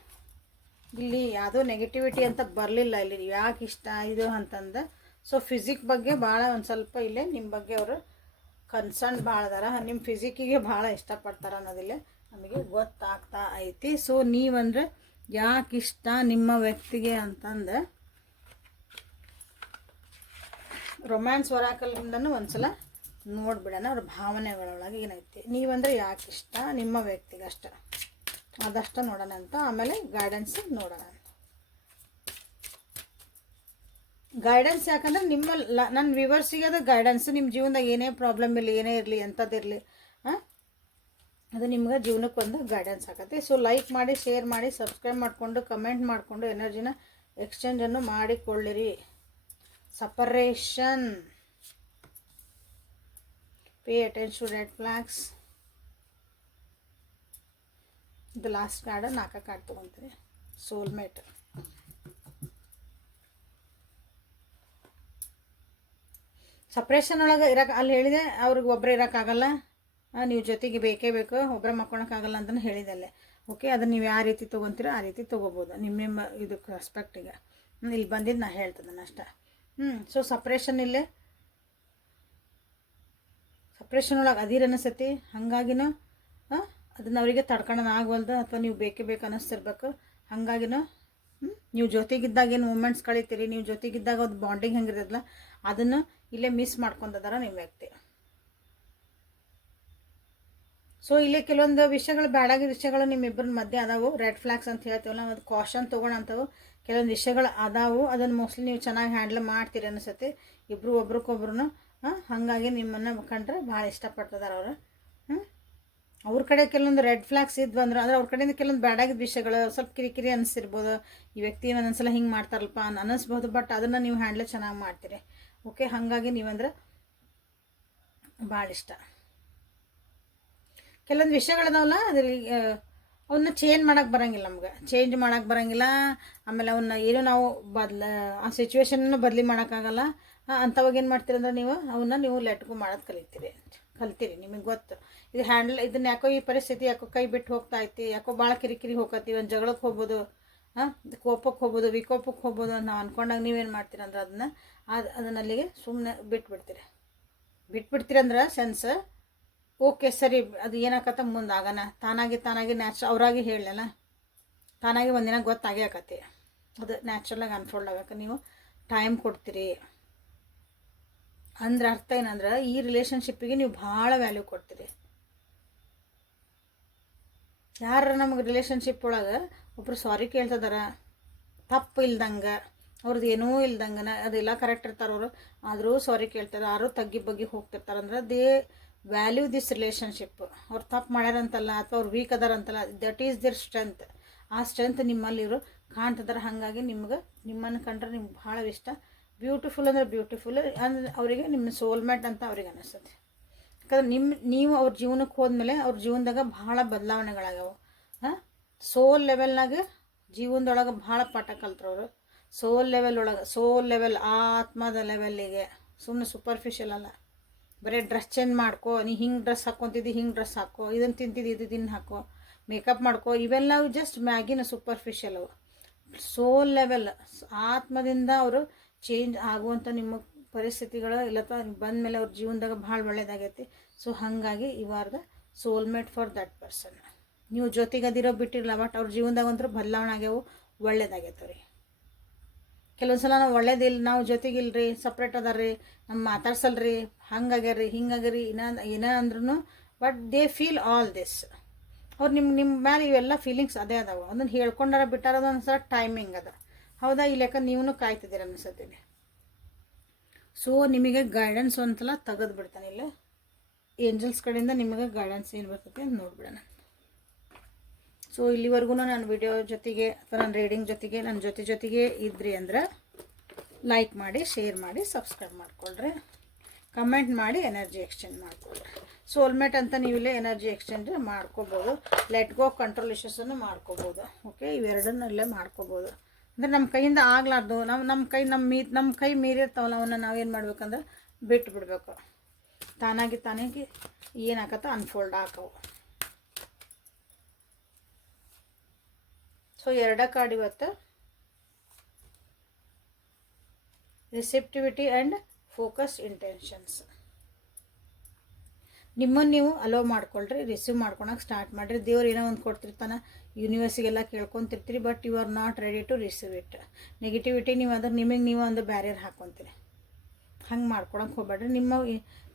ಇಲ್ಲಿ ಯಾವುದೋ ನೆಗೆಟಿವಿಟಿ ಅಂತ ಬರಲಿಲ್ಲ ಇಲ್ಲಿ ಯಾಕೆ ಇಷ್ಟ ಇದು ಅಂತಂದು. ಸೊ ಫಿಸಿಕ್ ಬಗ್ಗೆ ಭಾಳ ಒಂದು ಸ್ವಲ್ಪ ಇಲ್ಲೇ ನಿಮ್ಮ ಬಗ್ಗೆ ಅವರು ಕನ್ಸರ್ನ್ ಭಾಳ ಅದಾರ. ನಿಮ್ಮ ಫಿಸಿಕ್ಕಿಗೆ ಭಾಳ ಇಷ್ಟಪಡ್ತಾರೆ ಅನ್ನೋದಿಲ್ಲ ನಮಗೆ ಗೊತ್ತಾಗ್ತಾ ಐತಿ. ಸೊ ನೀವಂದ್ರೆ ಯಾಕೆ ಇಷ್ಟ ನಿಮ್ಮ ವ್ಯಕ್ತಿಗೆ ಅಂತಂದು ರೊಮ್ಯಾನ್ಸ್ ಹೊರಾಕಲ್ರಿಂದನೂ ಒಂದ್ಸಲ ನೋಡ್ಬಿಡೋಣ ಅವ್ರ ಭಾವನೆಗಳೊಳಗೆ ಏನೈತಿ. ನೀವಂದರೆ ಯಾಕೆ ಇಷ್ಟ? ನಿಮ್ಮ ವ್ಯಕ್ತಿಗೆ ಅಷ್ಟ. ಅದಷ್ಟ ನೋಡೋಣ ಅಂತ. ಆಮೇಲೆ ಗೈಡೆನ್ಸ್ ನೋಡೋಣ. ಗೈಡೆನ್ಸ್ ಯಾಕಂದ್ರೆ ನಿಮ್ಮ ಲ ನನ್ನ ವಿವರ್ಸಿಗೆ ಅದು ಗೈಡೆನ್ಸ್ ನಿಮ್ಮ ಜೀವನದಾಗ ಏನೇ ಪ್ರಾಬ್ಲಮ್ ಇರಲಿ, ಏನೇ ಇರಲಿ ಎಂಥದ್ದಿರಲಿ ಹಾಂ ಅದು ನಿಮ್ಗೆ ಜೀವನಕ್ಕೆ ಒಂದು ಗೈಡೆನ್ಸ್ ಆಗತ್ತೆ ಸೊ ಲೈಕ್ ಮಾಡಿ ಶೇರ್ ಮಾಡಿ ಸಬ್ಸ್ಕ್ರೈಬ್ ಮಾಡಿಕೊಂಡು ಕಮೆಂಟ್ ಮಾಡಿಕೊಂಡು ಎನರ್ಜಿನ ಎಕ್ಸ್ಚೇಂಜನ್ನು ಮಾಡಿಕೊಳ್ಳಿರಿ. Separation pay attention to red flags. The card ನಾಲ್ಕು ಕಾರ್ಡ್ ತೊಗೊತೀರಿ ಸೋಲ್ಮೇಟ್ ಸಪ್ರೇಷನ್ ಒಳಗೆ ಇರೋಕೆ, ಅಲ್ಲಿ ಹೇಳಿದೆ, ಅವ್ರಿಗೆ ಒಬ್ಬರೇ ಇರೋಕ್ಕಾಗಲ್ಲ ನೀವು ಜೊತೆಗೆ ಬೇಕೇ ಬೇಕು ಒಬ್ಬರೇ ಮಕ್ಕೊಳಕ್ಕಾಗಲ್ಲ ಅಂತಲೂ ಹೇಳಿದೆ ಅಲ್ಲೇ. ಓಕೆ ಅದನ್ನು ನೀವು ಯಾವ ರೀತಿ ತೊಗೊತೀರೋ ಆ ರೀತಿ ತೊಗೋಬೋದು. ನಿಮ್ಮ ನಿಮ್ಮ ಇದಕ್ಕೆ ರೆಸ್ಪೆಕ್ಟಿಗೆ ಇಲ್ಲಿ ಬಂದಿದ್ದು ನಾ ಹೇಳ್ತದನ್ನು ಅಷ್ಟೇ. ಹ್ಞೂ ಸೊ ಸಪ್ರೇಷನ್ ಇಲ್ಲೇ. ಸಪ್ರೇಷನ್ ಒಳಗೆ ಅದಿರ ಅನಿಸತಿ ಹಾಗಾಗಿನೂ ಅದನ್ನು ಅವರಿಗೆ ತಡ್ಕೊಳ್ಳೋಣ ಆಗವಲ್ದು ಅಥವಾ ನೀವು ಬೇಕೇ ಬೇಕು ಅನ್ನಿಸ್ತಿರ್ಬೇಕು ಹಾಗಾಗಿನ ನೀವು ಜೊತೆಗಿದ್ದಾಗ ಏನು ಮೂಮೆಂಟ್ಸ್ ಕಳಿತೀರಿ, ನೀವು ಜೊತೆಗಿದ್ದಾಗ ಅದು ಬಾಂಡಿಂಗ್ ಹೆಂಗಿರ್ತದಲ್ಲ ಅದನ್ನು ಇಲ್ಲೇ ಮಿಸ್ ಮಾಡ್ಕೊಂಡದಾರ ನಿಮ್ಮ ವ್ಯಕ್ತಿ. ಸೊ ಇಲ್ಲಿ ಕೆಲವೊಂದು ವಿಷಯಗಳು ಬ್ಯಾಡಾಗಿ ವಿಷಯಗಳು ನಿಮ್ಮಿಬ್ಬರ ಮಧ್ಯೆ ಅದಾವು. ರೆಡ್ ಫ್ಲಾಗ್ಸ್ ಅಂತ ಹೇಳ್ತೀವಲ್ಲ ಅದು ಕಾಷನ್ ತೊಗೊಳಂಥವು ಕೆಲವೊಂದು ವಿಷಯಗಳು ಅದಾವು, ಅದನ್ನು ಮೋಸ್ಟ್ಲಿ ನೀವು ಚೆನ್ನಾಗಿ ಹ್ಯಾಂಡಲ್ ಮಾಡ್ತೀರಿ ಅನಿಸುತ್ತೆ. ಇಬ್ಬರು ಒಬ್ರಿಗೊಬ್ರು ಹಾಗಾಗಿ ನಿಮ್ಮನ್ನು ಕಂಡ್ರೆ ಭಾಳ ಇಷ್ಟಪಡ್ತಿದ್ದಾರೆ ಅವರು. ಅವ್ರ ಕಡೆ ಕೆಲವೊಂದು ರೆಡ್ ಫ್ಲ್ಯಾಗ್ಸ್ ಇದ್ವು ಅಂದ್ರೆ ಅಂದ್ರೆ ಅವ್ರ ಕಡೆಯಿಂದ ಕೆಲವೊಂದು ಬ್ಯಾಡಾಗಿದ್ದ ವಿಷಯಗಳು ಸ್ವಲ್ಪ ಕಿರಿಕಿರಿ ಅನಿಸಿರ್ಬೋದು. ಈ ವ್ಯಕ್ತಿ ಒಂದೊಂದ್ಸಲ ಹಿಂಗೆ ಮಾಡ್ತಾರಲ್ಪ ಅನ್ ಅನ್ನಿಸ್ಬೋದು ಬಟ್ ಅದನ್ನು ನೀವು ಹ್ಯಾಂಡಲ್ ಚೆನ್ನಾಗಿ ಮಾಡ್ತೀರಿ. ಓಕೆ ಹಾಗಾಗಿ ನೀವಂದ್ರೆ ಭಾಳ ಇಷ್ಟ. ಕೆಲವೊಂದು ವಿಷಯಗಳದಾವಲ್ಲ ಅದ್ರಲ್ಲಿ ಅವನ್ನ ಚೇಂಜ್ ಮಾಡೋಕೆ ಬರೋಂಗಿಲ್ಲ ನಮ್ಗೆ. ಚೇಂಜ್ ಮಾಡೋಕೆ ಬರೋಂಗಿಲ್ಲ. ಆಮೇಲೆ ಅವನ್ನ ಏನು ನಾವು ಬದ್ಲ, ಆ ಸಿಚುವೇಶನ್ನ ಬದಲಿ ಮಾಡೋಕ್ಕಾಗಲ್ಲ ಅಂಥವಾಗ ಏನು ಮಾಡ್ತೀರಿ ಅಂದ್ರೆ ನೀವು ಅವನ್ನ ನೀವು ಲೆಟ್ಗೂ ಮಾಡೋದು ಕಲಿತೀರಿ. ಕಲ್ತೀರಿ, ನಿಮಗೆ ಗೊತ್ತು. ಇದು ಹ್ಯಾಂಡಲ್ ಇದನ್ನ ಯಾಕೋ ಈ ಪರಿಸ್ಥಿತಿ ಯಾಕೋ ಕೈ ಬಿಟ್ಟು ಹೋಗ್ತಾ ಐತಿ, ಯಾಕೋ ಭಾಳ ಕಿರಿಕಿರಿ ಹೋಗತ್ತೀವಿ ಒಂದು ಜಗಳಕ್ಕೆ ಹೋಗ್ಬೋದು ಹಾಂ ಕೋಪಕ್ಕೆ ಹೋಗ್ಬೋದು ವಿಕೋಪಕ್ಕೆ ಹೋಗ್ಬೋದು ಅಂತ ನಾವು ಅಂದ್ಕೊಂಡಾಗ ನೀವೇನು ಮಾಡ್ತೀರಿ ಅಂದ್ರೆ ಅದನ್ನ, ಅದು ಅದನ್ನ ಅಲ್ಲಿಗೆ ಸುಮ್ಮನೆ ಬಿಟ್ಬಿಡ್ತೀರಿ. ಬಿಟ್ಬಿಡ್ತೀರಿ ಅಂದ್ರೆ ಸೆನ್ಸ್ ಓಕೆ ಸರಿ, ಅದು ಏನಾಕತ್ತ ಮುಂದೆ ಆಗೋಣ. ತಾನಾಗಿ ತಾನಾಗಿ ನ್ಯಾಚುರ್ ಅವರಾಗಿ ಹೇಳಲ್ಲ ತಾನಾಗಿ ಒಂದಿನ ಗೊತ್ತಾಗೇ ಆಕತಿ ಅದು ನ್ಯಾಚುರಲಾಗಿ ಅನ್ಫೋಲ್ಡ್ ಆಗಕ್ಕೆ ನೀವು ಟೈಮ್ ಕೊಡ್ತೀರಿ. ಅಂದ್ರೆ ಅರ್ಥ ಏನಂದ್ರೆ ಈ ರಿಲೇಷನ್ಶಿಪ್ಪಿಗೆ ನೀವು ಭಾಳ ವ್ಯಾಲ್ಯೂ ಕೊಡ್ತೀರಿ. ಯಾರ ನಮಗೆ ರಿಲೇಷನ್ಶಿಪ್ ಒಳಗೆ ಒಬ್ರು ಸಾರಿ ಕೇಳ್ತದಾರ, ತಪ್ಪು ಇಲ್ದಂಗೆ ಅವ್ರದ್ದು ಏನೂ ಇಲ್ದಂಗೆ ಅದೆಲ್ಲ ಕರೆಕ್ಟ್ ಇರ್ತಾರೆ ಅವರು. ಆದರೂ ಸಾರಿ ಕೇಳ್ತಾರೆ, ಯಾರು ತಗ್ಗಿ ಬಗ್ಗಿ ಹೋಗ್ತಿರ್ತಾರೆ ಅಂದ್ರೆ ದೇ ವ್ಯಾಲ್ಯೂ ದಿಸ್ ರಿಲೇಷನ್ಶಿಪ್ ಅವ್ರು ತಪ್ಪು ಮಾಡ್ಯಾರಂತಲ್ಲ ಅಥವಾ ಅವ್ರು ವೀಕ್ ಅದಾರಂತಲ್ಲ ದಟ್ ಈಸ್ ದಿರ್ ಸ್ಟ್ರೆಂತ್ ಆ ಸ್ಟ್ರೆಂತ್ ನಿಮ್ಮಲ್ಲಿ ಇವರು ಕಾಣ್ತದಾರೆ, ಹಾಗಾಗಿ ನಿಮ್ಗೆ ನಿಮ್ಮನ್ನು ಕಂಡ್ರೆ ನಿಮ್ಗೆ ಭಾಳ ಇಷ್ಟ. ಬ್ಯೂಟಿಫುಲ್ ಅಂದರೆ ಬ್ಯೂಟಿಫುಲ್ ಅಂದ್ರೆ ಅವರಿಗೆ ನಿಮ್ಮ ಸೋಲ್ಮೇಟ್ ಅಂತ ಅವ್ರಿಗೆ ಅನಿಸುತ್ತೆ ಯಾಕಂದ್ರೆ ನಿಮ್ಮ ನೀವು ಅವ್ರ ಜೀವನಕ್ಕೆ ಹೋದ್ಮೇಲೆ ಅವ್ರ ಜೀವನದಾಗ ಭಾಳ ಬದಲಾವಣೆಗಳಾಗ್ಯಾವ. ಹಾಂ? ಸೋಲ್ ಲೆವೆಲ್ನಾಗ ಜೀವನದೊಳಗೆ ಭಾಳ ಪಾಠ ಕಲ್ತ್ರವ್ರು ಸೋಲ್ ಲೆವೆಲ್ ಒಳಗೆ ಸೋಲ್ ಲೆವೆಲ್ ಆತ್ಮದ ಲೆವೆಲ್ಲಿಗೆ ಸುಮ್ಮನೆ ಸೂಪರ್ಫಿಷಿಯಲ್ ಅಲ್ಲ. ಬರೀ ಡ್ರೆಸ್ ಚೇಂಜ್ ಮಾಡ್ಕೋ, ನೀ ಹಿಂಗೆ ಡ್ರೆಸ್ ಹಾಕ್ಕೊತಿದ್ದಿ ಹಿಂಗೆ ಡ್ರೆಸ್ ಹಾಕೋ ಇದನ್ನು ತಿಂತಿದ್ದು, ಇದು ತಿನ್ನು ಹಾಕೋ ಮೇಕಪ್ ಮಾಡ್ಕೋ, ಇವೆಲ್ಲ ಜಸ್ಟ್ ಮ್ಯಾಗಿನ ಸೂಪರ್ಫಿಷಿಯಲ್ ಅವು. ಸೋಲ್ ಲೆವೆಲ್ ಆತ್ಮದಿಂದ ಅವರು ಚೇಂಜ್ ಆಗುವಂಥ ನಿಮ್ಮ ಪರಿಸ್ಥಿತಿಗಳು ಇಲ್ಲತ್ತ ಬಂದ ಮೇಲೆ ಅವ್ರ ಜೀವನದಾಗ ಭಾಳ ಒಳ್ಳೇದಾಗೈತಿ. ಸೊ ಹಾಗಾಗಿ ಇವಾರ್ದ ಸೋಲ್ಮೇಟ್ ಫಾರ್ ದಟ್ ಪರ್ಸನ್ ನೀವು ಜೊತೆಗದಿರೋ ಬಿಟ್ಟಿರಲ್ಲ ಬಟ್ ಅವ್ರ ಜೀವನದಾಗ ಒಂಥರ ಬದಲಾವಣೆ ಆಗ್ಯಾವು ಒಳ್ಳೇದಾಗೈತೆ ರೀ ಕೆಲವೊಂದು ಸಲ ನಾವು ಒಳ್ಳೇದಿಲ್ಲ ನಾವು ಜೊತೆಗಿಲ್ರಿ ಸಪ್ರೇಟ್ ಅದಾರ್ರಿ ನಮ್ಮ ಮಾತಾಡ್ಸಲ್ರಿ, ಹಂಗಾಗ್ಯಾರ್ರಿ ಹಿಂಗಾಗ್ಯಾರಿ ಇನ್ನ ಏನೇ ಅಂದ್ರೂ but they feel all this ಅವ್ರು ನಿಮ್ಮ ನಿಮ್ಮ ಮೇಲೆ ಇವೆಲ್ಲ ಫೀಲಿಂಗ್ಸ್ ಅದೇ ಅದಾವ. ಅದನ್ನು ಹೇಳ್ಕೊಂಡಾರ ಬಿಟ್ಟಾರ ಅದೊಂದು ಸಲ ಟೈಮಿಂಗ್ ಅದ. ಹೌದಾ? ಈ ಲೆಕ್ಕ ನೀವು ಕಾಯ್ತಿದ್ದೀರ ಅನ್ಸತ್ತೀನಿ ಸೊ ನಿಮಗೆ ಗೈಡೆನ್ಸ್ ಒಂದ್ಸಲ ತೆಗೆದು ಬಿಡ್ತಾನೆ ಇಲ್ಲ. ಏಂಜಲ್ಸ್ ಕಡೆಯಿಂದ ನಿಮಗೆ ಗೈಡೆನ್ಸ್ ಏನು ಬರ್ತೈತೆ ಅಂತ ನೋಡ್ಬಿಡೋಣ. ಸೊ ಇಲ್ಲಿವರೆಗೂ ನಾನು ವಿಡಿಯೋ ಜೊತೆಗೆ ಅಥವಾ ನನ್ನ ರೀಡಿಂಗ್ ಜೊತೆಗೆ, ನನ್ನ ಜೊತೆ ಜೊತೆಗೆ ಇದ್ರಿ ಅಂದ್ರೆ ಲೈಕ್ ಮಾಡಿ ಶೇರ್ ಮಾಡಿ ಸಬ್ಸ್ಕ್ರೈಬ್ ಮಾಡಿಕೊಳ್ರಿ. ಕಮೆಂಟ್ ಮಾಡಿ ಎನರ್ಜಿ ಎಕ್ಸ್ಚೇಂಜ್ ಮಾಡ್ಕೊಳ್ರಿ. ಸೋಲ್ಮೇಟ್ ಅಂತ ನೀವು ಇಲ್ಲೇ ಎನರ್ಜಿ ಎಕ್ಸ್ಚೇಂಜ್ ಮಾಡ್ಕೋಬೋದು. ಲೆಟ್ ಗೋ ಕಂಟ್ರೋಲ್ ಇಶ್ಯೂಸನ್ನು ಮಾಡ್ಕೋಬೋದು. ಓಕೆ ಇವೆರಡನ್ನೂ ಇಲ್ಲೇ ಮಾಡ್ಕೋಬೋದು. ಅಂದರೆ ನಮ್ಮ ಕೈಯಿಂದ ಆಗ್ಲಾರ್ದು. ನಾವು ನಮ್ಮ ಕೈ ನಮ್ಮ ಮೀ ನಮ್ಮ ಕೈ ಮೀರಿರ್ತಾವಲ್ಲ ಅವನ್ನ ನಾವೇನು ಮಾಡ್ಬೇಕಂದ್ರೆ ಬಿಟ್ಟು ಬಿಡಬೇಕು ತಾನಾಗಿ ತಾನಾಗಿ ಏನಾಗತ್ತ ಅನ್ಫೋಲ್ಡ್ ಹಾಕವು. ಸೊ ಎರಡ ಕಾರ್ಡ್ ಇವತ್ತು. ರಿಸೆಪ್ಟಿವಿಟಿ ಆ್ಯಂಡ್ ಫೋಕಸ್ ಇಂಟೆನ್ಷನ್ಸ್ ನಿಮ್ಮನ್ನು ನೀವು ಅಲೋ ಮಾಡ್ಕೊಳ್ರಿ ರಿಸೀವ್ ಮಾಡ್ಕೊಳಕ್ಕೆ ಸ್ಟಾರ್ಟ್ ಮಾಡಿರಿ. ದೇವ್ರು ಏನೋ ಒಂದು ಕೊಡ್ತಿರ್ತಾನೆ ಯೂನಿವರ್ಸಿಗೆಲ್ಲ ಕೇಳ್ಕೊತಿರ್ತೀರಿ but you are not ready to receive it negativity ನೀವು ಅದ್ರ ನಿಮಗೆ ನೀವು ಒಂದು ಬ್ಯಾರಿಯರ್ ಹಾಕ್ಕೊತೀರಿ ಹಂಗೆ ಮಾಡ್ಕೊಳಕ್ಕೆ ಹೋಗ್ಬೇಡ್ರಿ. ನಿಮ್ಮ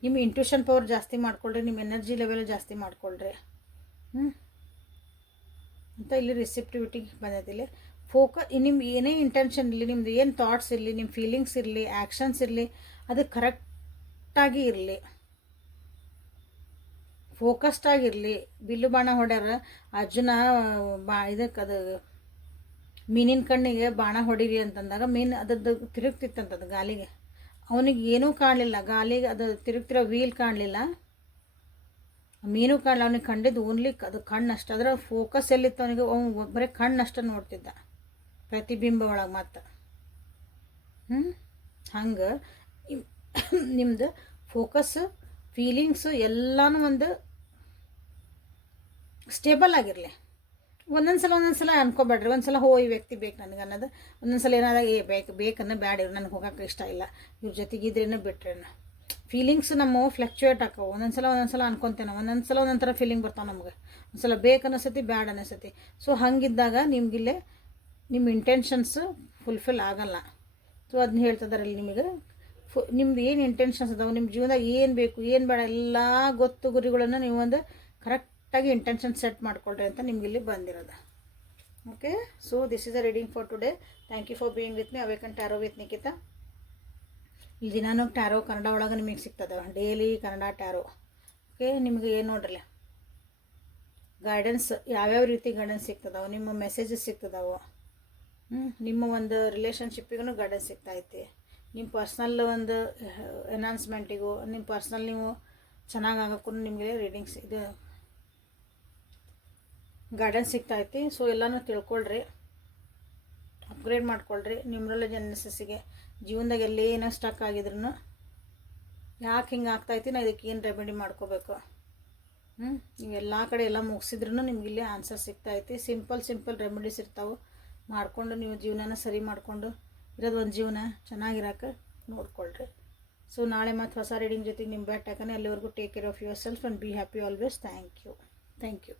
ನಿಮ್ಮ ಇಂಟ್ಯೂಷನ್ ಪವರ್ ಜಾಸ್ತಿ ಮಾಡ್ಕೊಳ್ರಿ, ನಿಮ್ಮ ಎನರ್ಜಿ ಲೆವೆಲ್ ಜಾಸ್ತಿ ಮಾಡ್ಕೊಳ್ರಿ. ಹ್ಞೂ ಅಂತ ಇಲ್ಲಿ ರಿಸೆಪ್ಟಿವಿಟಿ ಬಂದಿದ್ದಿಲ್ಲ ಫೋಕ ನಿಮ್ಮ ಏನೇ ಇಂಟೆನ್ಷನ್ ಇರಲಿ, ನಿಮ್ದು ಏನು ಥಾಟ್ಸ್ ಇರಲಿ ನಿಮ್ಮ ಫೀಲಿಂಗ್ಸ್ ಇರಲಿ ಆ್ಯಕ್ಷನ್ಸ್ ಇರಲಿ, ಅದು ಕರೆಕ್ಟಾಗಿ ಇರಲಿ. ಫೋಕಸ್ಡ್ ಆಗಿರಲಿ, ಬಿಲ್ಲು ಬಾಣ ಹೊಡ್ಯಾರ, ಅರ್ಜುನ, ಬಾ ಇದಕ್ಕೆ ಅದು ಮೀನಿನ ಕಣ್ಣಿಗೆ ಬಾಣ ಹೊಡೀರಿ ಅಂತಂದಾಗ ಮೀನು ಅದ್ರದ್ದು ತಿರುಗ್ತಿತ್ತಂತದು ಗಾಲಿಗೆ. ಅವನಿಗೆ ಏನೂ ಕಾಣಲಿಲ್ಲ. ಗಾಲಿಗೆ ಅದು ತಿರುಗ್ತಿರೋ ವೀಲ್ ಕಾಣಲಿಲ್ಲ. ಮೀನು ಕಾಣಲ್ಲ ಅವನಿಗೆ ಕಂಡಿದ್ದು ಓನ್ಲಿ ಅದು ಕಣ್ಣಷ್ಟು ಅದರ ಫೋಕಸ್ ಎಲ್ಲಿತ್ತು ಅವನಿಗೆ? ಅವ್ನು ಬರೀ ಕಣ್ಣಷ್ಟು ನೋಡ್ತಿದ್ದ. ಪ್ರತಿಬಿಂಬ ಒಳಗೆ ಮತ್ತು ಹ್ಞೂ ಹಂಗೆ, ನಿಮ್ದು ಫೋಕಸ್ ಫೀಲಿಂಗ್ಸು ಎಲ್ಲನೂ ಒಂದು ಸ್ಟೇಬಲ್ ಆಗಿರಲಿ. ಒಂದೊಂದು ಸಲ ಒಂದೊಂದು ಸಲ ಅನ್ಕೋಬೇಡ್ರಿ. ಒಂದು ಸಲ, ಹೋ, ಈ ವ್ಯಕ್ತಿ ಬೇಕು ನನಗೆ ಅನ್ನೋದು. ಒಂದೊಂದು ಸಲ ಏನಾದಾಗ ಏ, ಬೇಕು, ಬೇಕನ್ನ ಬ್ಯಾಡ ಇವ್ರು ನನಗೆ ಹೋಗೋಕೆ ಇಷ್ಟ ಇಲ್ಲ. ಇವ್ರ ಜೊತೆಗಿದ್ರೇನು ಬಿಟ್ರೇನು ಫೀಲಿಂಗ್ಸ್ ನಮ್ಮ ಫ್ಲಕ್ಚುಯೇಟ್ ಆಕವು ಒಂದೊಂದು ಸಲ ಒಂದೊಂದು ಸಲ ಅನ್ಕೊತೇನೆ. ಒಂದೊಂದು ಸಲ ಒಂದೊಂದು ಥರ ಫೀಲಿಂಗ್ ಬರ್ತಾವೆ ನಮ್ಗೆ. ಒಂದು ಸಲ ಬೇಕು ಅನ್ನಿಸತಿ ಬ್ಯಾಡ್ ಅನ್ನಿಸತಿ ಸೊ ಹಂಗಿದ್ದಾಗ ನಿಮಗಿಲ್ಲೇ ನಿಮ್ಮ ಇಂಟೆನ್ಷನ್ಸ್ ಫುಲ್ಫಿಲ್ ಆಗಲ್ಲ. ಸೊ ಅದನ್ನ ಹೇಳ್ತದಾರೆ ಇಲ್ಲಿ ನಿಮಗೆ. ಫು, ನಿಮ್ದು ಏನು ಇಂಟೆನ್ಷನ್ಸ್ ಅದಾವೆ? ನಿಮ್ಮ ಜೀವನದಾಗ ಏನು ಬೇಕು, ಏನು ಬೇಡ, ಎಲ್ಲ ಗೊತ್ತು ಗುರಿಗಳನ್ನು ನೀವು ಒಂದು ಕರೆಕ್ಟ್ ಕರೆಕ್ಟಾಗಿ ಇಂಟೆನ್ಷನ್ ಸೆಟ್ ಮಾಡಿಕೊಳ್ರಿ ಅಂತ ನಿಮ್ಗೆ ಇಲ್ಲಿ ಬಂದಿರೋದು. Okay so this is a reading for today thank you for being with me awaken tarot with Nikhita ಇಲ್ಲಿ ದಿನಾನು ಟ್ಯಾರೋ ಕನ್ನಡ ಒಳಗೆ ನಿಮಗೆ ಸಿಗ್ತದೆ. ಡೈಲಿ ಕನ್ನಡ ಟ್ಯಾರೋ ಓಕೆ ನಿಮಗೆ ಏನು ನೋಡ್ರಲ್ಲ? ಗೈಡೆನ್ಸ್ ಯಾವ್ಯಾವ ರೀತಿ ಗೈಡೆನ್ಸ್ ಸಿಗ್ತದವು? ನಿಮ್ಮ ಮೆಸೇಜಸ್ ಸಿಗ್ತದವು? ನಿಮ್ಮ ಒಂದು ರಿಲೇಷನ್ಶಿಪ್ಪಿಗೂ ಗೈಡೆನ್ಸ್ ಸಿಗ್ತೈತಿ ನಿಮ್ಮ ಪರ್ಸ್ನಲ್ ಒಂದು ಎನಾನ್ಸ್ಮೆಂಟಿಗೂ ನಿಮ್ಮ ಪರ್ಸ್ನಲ್ ನೀವು ಚೆನ್ನಾಗಿ ಆಗೋಕ್ಕೂ ನಿಮಗೆ ರೀಡಿಂಗ್ಸ್ ಇದು ಗೈಡೆನ್ಸ್ ಸಿಗ್ತೈತಿ. ಸೊ ಎಲ್ಲನೂ ತಿಳ್ಕೊಳ್ರಿ. ಅಪ್ಗ್ರೇಡ್ ಮಾಡ್ಕೊಳ್ರಿ. ನ್ಯೂಮ್ರಾಲಜಿ ಅನಾಲಿಸಿಸ್ಗೆ ಜೀವನದಾಗ ಎಲ್ಲೇನೋ ಸ್ಟಕ್ ಆಗಿದ್ರು ಯಾಕೆ ಹಿಂಗೆ ಆಗ್ತೈತಿ ನಾ ಇದಕ್ಕೆ ಏನು ರೆಮಿಡಿ ಮಾಡ್ಕೋಬೇಕು? ಹ್ಞೂ ನೀವು ಎಲ್ಲ ಕಡೆ ಎಲ್ಲ ಮುಗಿಸಿದ್ರೂ ನಿಮ್ಗೆ ಇಲ್ಲಿ ಆನ್ಸರ್ ಸಿಗ್ತೈತಿ. ಸಿಂಪಲ್ ಸಿಂಪಲ್ ರೆಮಿಡೀಸ್ ಇರ್ತಾವೆ. ಮಾಡಿಕೊಂಡು ನೀವು ಜೀವನನ ಸರಿ ಮಾಡಿಕೊಂಡು ಇರೋದು ಒಂದು ಜೀವನ ಚೆನ್ನಾಗಿರೋಕೆ ನೋಡ್ಕೊಳ್ರಿ. ಸೊ ನಾಳೆ ಮತ್ತು ಹೊಸ ರೀಡಿಂಗ್ ಜೊತೆಗೆ ನಿಮ್ಮ ಬ್ಯಾಟ್ ಹಾಕೋಣ ಅಲ್ಲಿವರೆಗೂ take care of yourself and be happy always thank you thank you